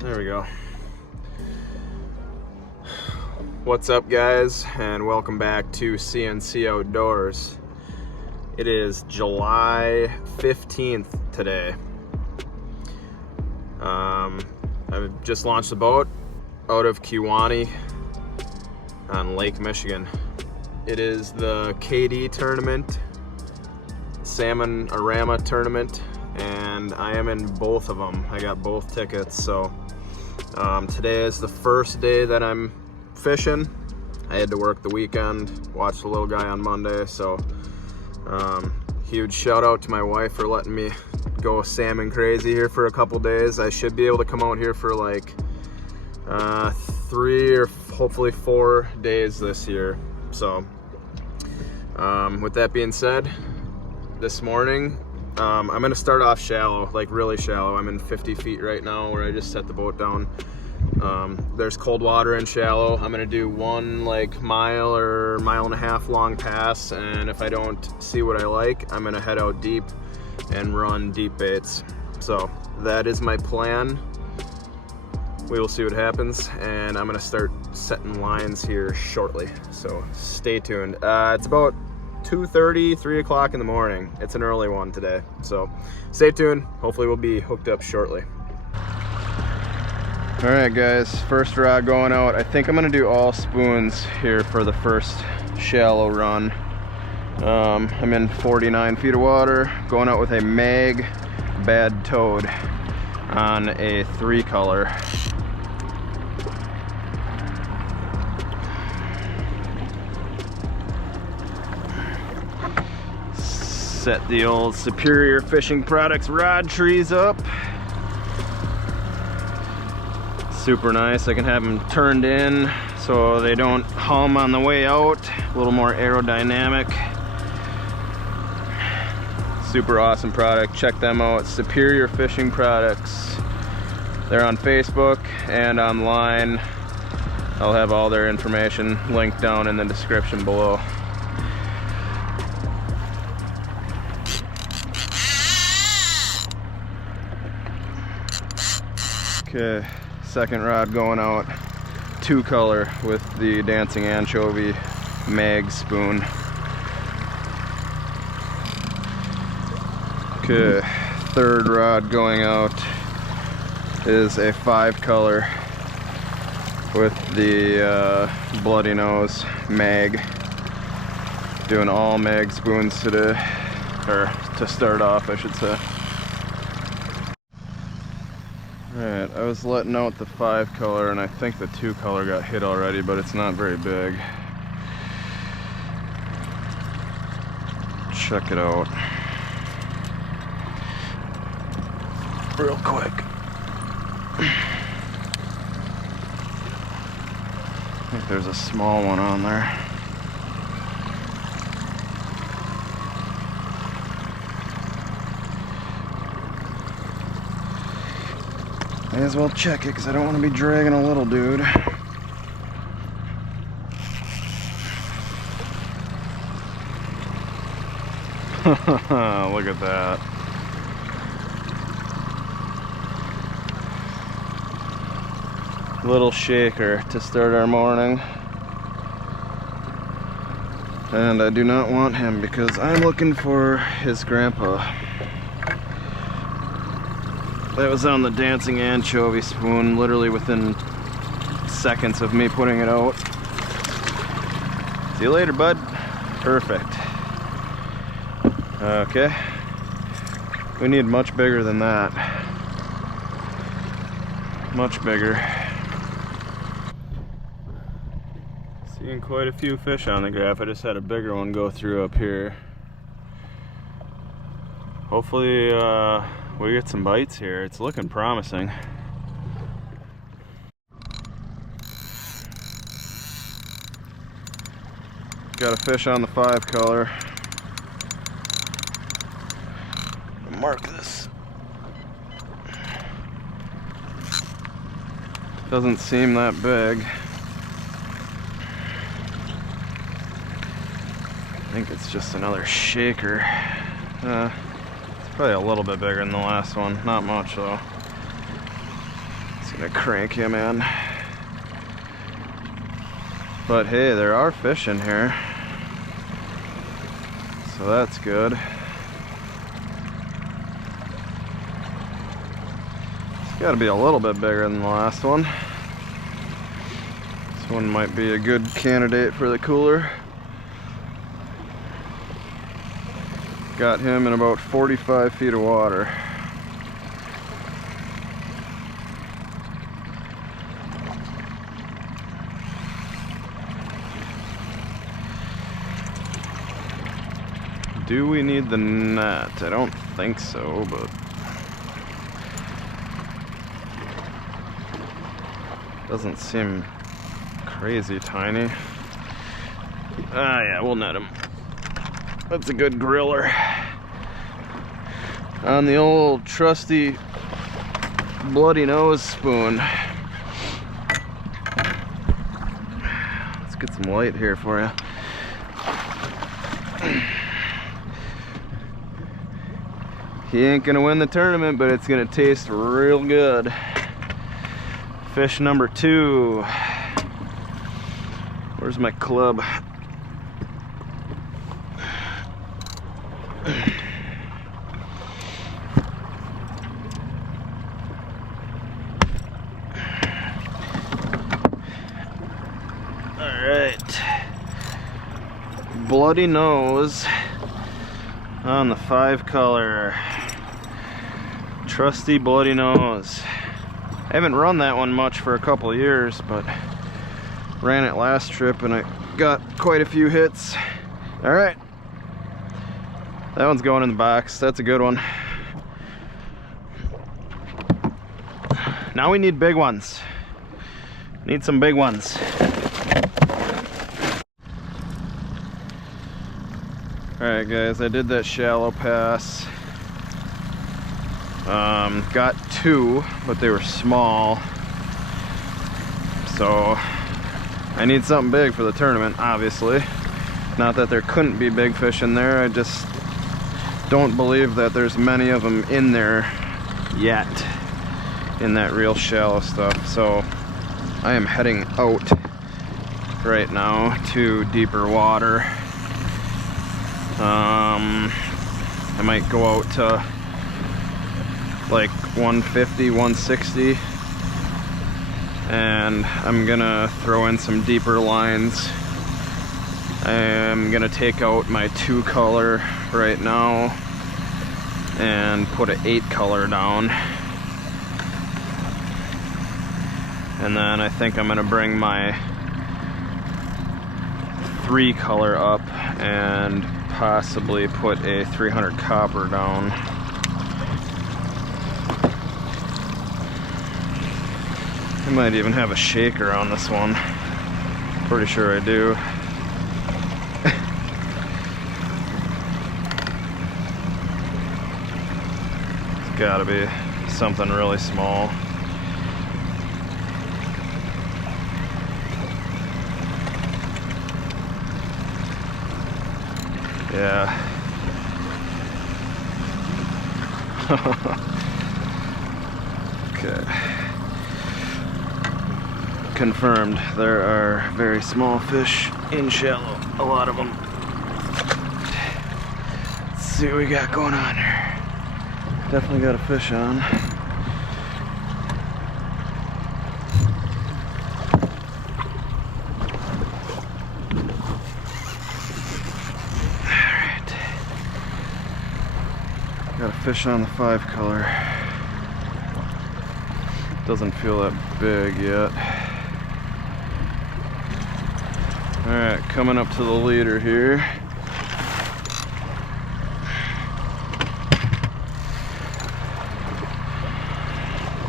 There we go. What's up, guys, and welcome back to CNC Outdoors. It is July 15th today. I've just launched the boat out of Kewanee on Lake Michigan. It is the KD Tournament, Salmon Tournament, and I am in both of them. I got both tickets, so today is the first day that I'm fishing. I had to work the weekend, watch the little guy on Monday, so huge shout out to my wife for letting me go salmon crazy here for a couple days. I should be able to come out here for like 3 or hopefully 4 days this year. So with that being said, this morning I'm gonna start off shallow, like really shallow. I'm in 50 feet right now where I just set the boat down. There's cold water in shallow. I'm gonna do one like mile or mile and a half long pass, and if I don't see what I like, I'm gonna head out deep and run deep baits. So that is my plan. We will see what happens, and I'm gonna start setting lines here shortly, so stay tuned. It's about 2:30, 3 o'clock in the morning. It's an early one today, so stay tuned. Hopefully we'll be hooked up shortly. All right, guys, first rod going out. I think I'm gonna do all spoons here for the first shallow run. I'm in 49 feet of water, going out with a mag bad toad on a 3 color. Set the old Superior Fishing Products rod trees up. Super nice. I can have them turned in so they don't hum on the way out. A little more aerodynamic. Super awesome product. Check them out. Superior Fishing Products. They're on Facebook and online. I'll have all their information linked down in the description below. Okay, second rod going out, 2 color with the Dancing Anchovy mag spoon. Okay, third rod going out is a 5 color with the Bloody Nose mag. Doing all mag spoons today, or to start off, I should say. Alright, I was letting out the 5 color, and I think the 2 color got hit already, but it's not very big. Check it out real quick. I think there's a small one on there. May as well check it because I don't want to be dragging a little dude. Look at that. Little shaker to start our morning. And I do not want him because I'm looking for his grandpa. That was on the Dancing Anchovy spoon, literally within seconds of me putting it out. See you later, bud. Perfect. Okay. We need much bigger than that. Much bigger. Seeing quite a few fish on the graph. I just had a bigger one go through up here. Hopefully, we get some bites here. It's looking promising. Got a fish on the 5 color. Mark this. Doesn't seem that big. I think it's just another shaker. It's probably a little bit bigger than the last one. Not much though. Just gonna crank him in. But hey, there are fish in here, so that's good. It's got to be a little bit bigger than the last one. This one might be a good candidate for the cooler. Got him in about 45 feet of water. Do we need the net? I don't think so, but doesn't seem crazy tiny. Ah, yeah, we'll net him. That's a good griller. On the old trusty bloody nose spoon. Let's get some light here for you. He ain't gonna win the tournament, but it's gonna taste real good. Fish number 2. Where's my club? Alright. Bloody nose on the 5 color. Trusty bloody nose. I haven't run that one much for a couple of years, but ran it last trip and I got quite a few hits. All right, that one's going in the box. That's a good one. Now we need big ones. Need some big ones. All right, guys, I did that shallow pass. Got 2, but they were small, so I need something big for the tournament, obviously. Not that there couldn't be big fish in there, I just don't believe that there's many of them in there yet, in that real shallow stuff. So I am heading out right now to deeper water. I might go out to like 150, 160, and I'm gonna throw in some deeper lines. I'm gonna take out my 2 color right now and put an 8 color down, and then I think I'm gonna bring my 3 color up and possibly put a 300 copper down. I might even have a shaker on this one. Pretty sure I do. It's gotta be something really small. Yeah. Okay. Confirmed, there are very small fish in shallow, a lot of them. Let's see what we got going on here. Definitely got a fish on. Alright. Got a fish on the 5 color. Doesn't feel that big yet. Alright, coming up to the leader here.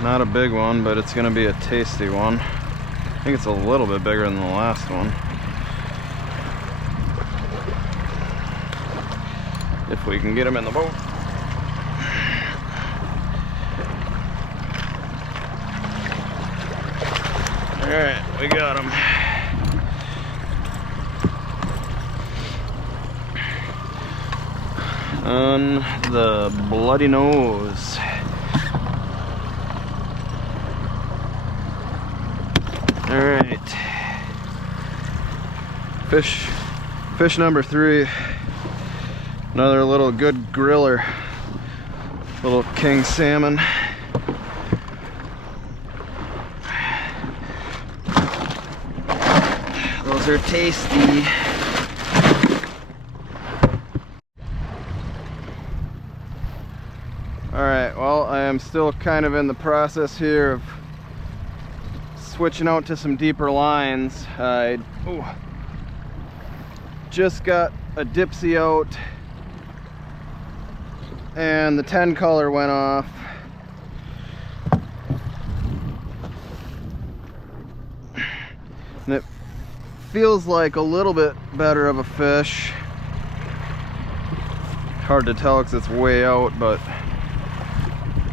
Not a big one, but it's gonna be a tasty one. I think it's a little bit bigger than the last one. If we can get him in the boat. Alright, we got him. On the bloody nose. All right. Fish number 3. Another little good griller. Little king salmon. Those are tasty. Alright, well, I am still kind of in the process here of switching out to some deeper lines. I just got a dipsy out and the 10 color went off. And it feels like a little bit better of a fish. Hard to tell because it's way out, but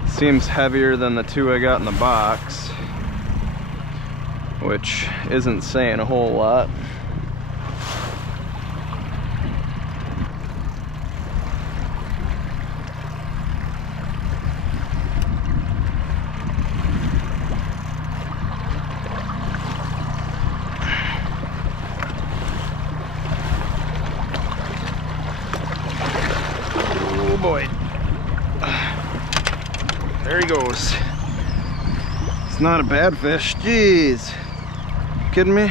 seems heavier than the 2 I got in the box, which isn't saying a whole lot. Oh boy. There he goes. It's not a bad fish. Jeez. Kidding me?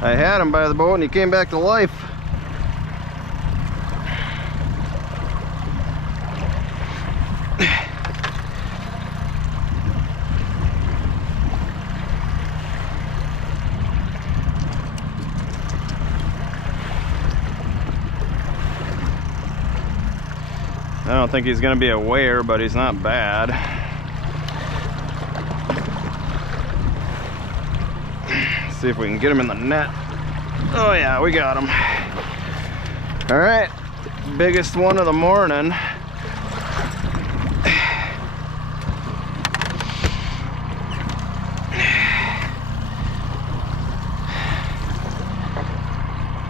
I had him by the boat and he came back to life. I don't think he's gonna be a weir, but he's not bad. Let's see if we can get him in the net. Oh yeah, we got him. All right, biggest one of the morning.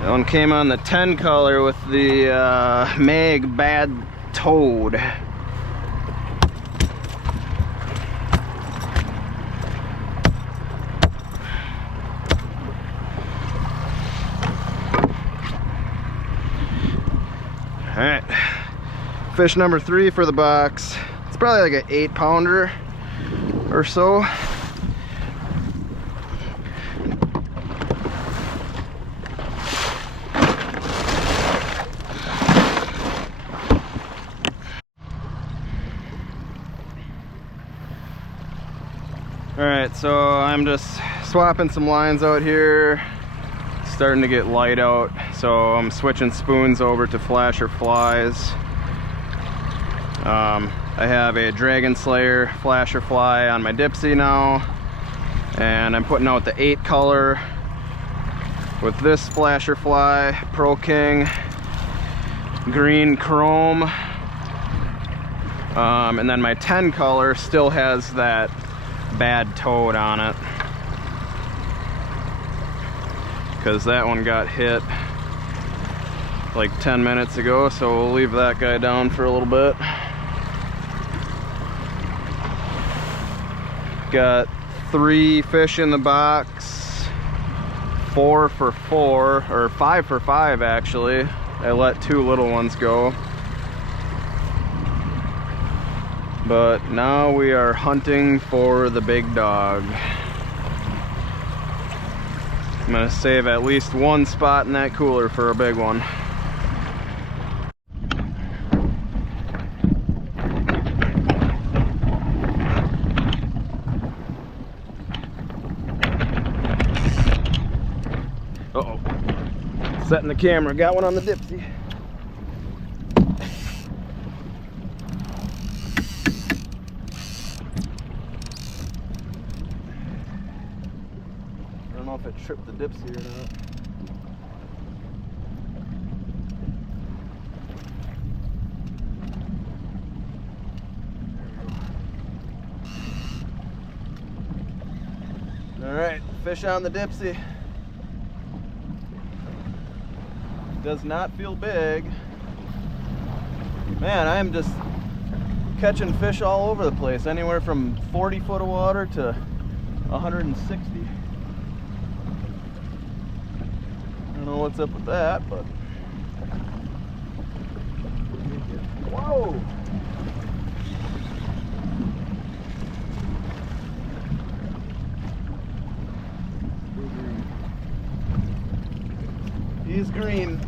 That one came on the 10 color with the Mag Bad Toad. All right, fish number 3 for the box. It's probably like an 8-pounder or so. Alright, so I'm just swapping some lines out here. It's starting to get light out, so I'm switching spoons over to flasher flies. I have a Dragon Slayer flasher fly on my dipsy now, and I'm putting out the 8 color with this flasher fly, Pro King green chrome, and then my 10 color still has that Bad Toad on it, because that one got hit like 10 minutes ago, so we'll leave that guy down for a little bit. Got 3 fish in the box, 4 for 4, or 5 for 5 actually. I let 2 little ones go. But now we are hunting for the big dog. I'm gonna save at least 1 spot in that cooler for a big one. Uh-oh. Setting the camera, got one on the dipsy. I don't know if it tripped the dipsy or not. Alright, fish on the dipsy. Does not feel big. Man, I am just catching fish all over the place, anywhere from 40 foot of water to 160. I don't know what's up with that, but whoa! He's green.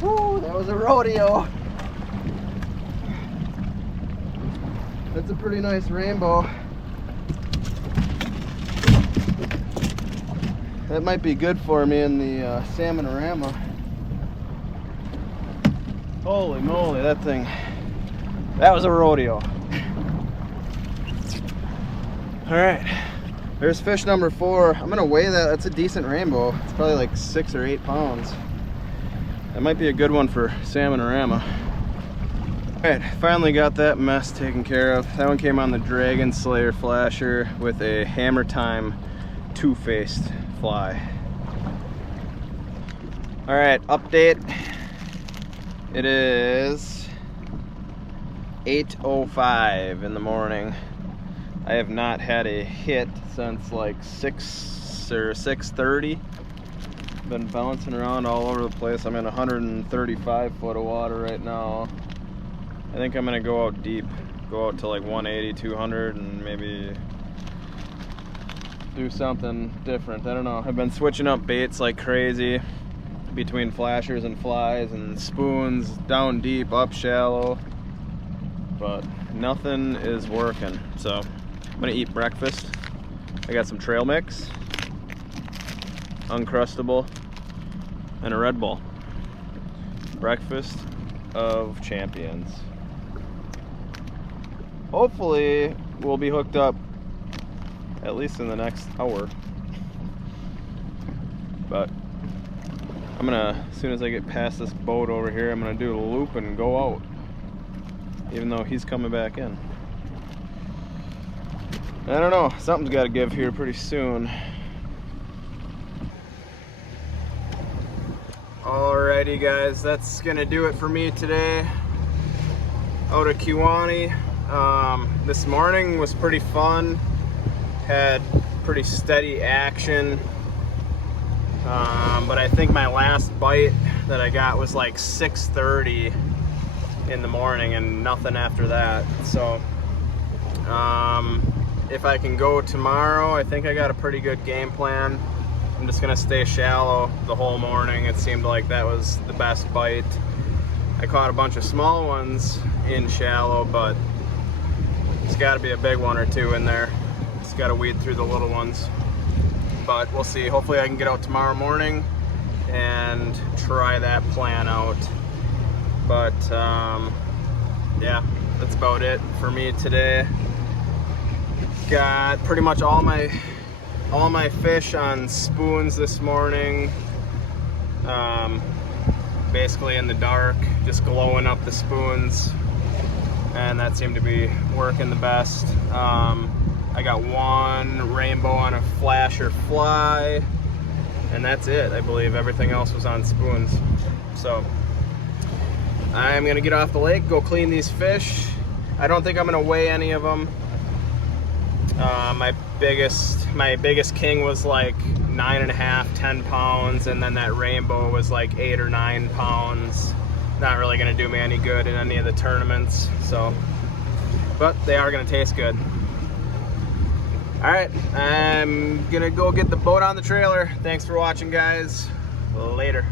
Woo, that was a rodeo. That's a pretty nice rainbow. That might be good for me in the salmonorama. Holy moly, that thing. That was a rodeo. All right, there's fish number 4. I'm gonna weigh that. That's a decent rainbow. It's probably like 6 or 8 pounds. That might be a good one for salmonorama. All right, finally got that mess taken care of. That one came on the Dragon Slayer flasher with a Hammer Time 2-faced fly. All right, update. It is 8:05 in the morning. I have not had a hit since like 6 or 6:30. Been bouncing around all over the place. I'm in 135 foot of water right now. I think I'm gonna go out deep, go out to like 180, 200, and maybe do something different. I don't know. I've been switching up baits like crazy between flashers and flies and spoons, down deep, up shallow, but nothing is working. So I'm gonna eat breakfast. I got some trail mix, Uncrustable, and a Red Bull. Breakfast of champions. Hopefully we'll be hooked up at least in the next hour. But I'm gonna, as soon as I get past this boat over here, I'm gonna do a loop and go out, even though he's coming back in. I don't know, something's got to give here pretty soon. Alrighty guys, that's gonna do it for me today out of Kewaunee. This morning was pretty fun, had pretty steady action, but I think my last bite that I got was like 6:30 in the morning and nothing after that. So if I can go tomorrow, I think I got a pretty good game plan. I'm just gonna stay shallow the whole morning. It seemed like that was the best bite. I caught a bunch of small ones in shallow, but there's gotta be a big one or two in there. Just gotta weed through the little ones. But we'll see. Hopefully I can get out tomorrow morning and try that plan out. But yeah, that's about it for me today. Got pretty much all my fish on spoons this morning, basically in the dark, just glowing up the spoons, and that seemed to be working the best. I got one rainbow on a flasher fly, and that's it. I believe everything else was on spoons. So I'm gonna get off the lake, go clean these fish. I don't think I'm gonna weigh any of them. My biggest king was like 9.5, 10 pounds, and then that rainbow was like 8 or 9 pounds. Not really gonna do me any good in any of the tournaments, so, but they are gonna taste good. All right, I'm gonna go get the boat on the trailer. Thanks for watching, guys. Later.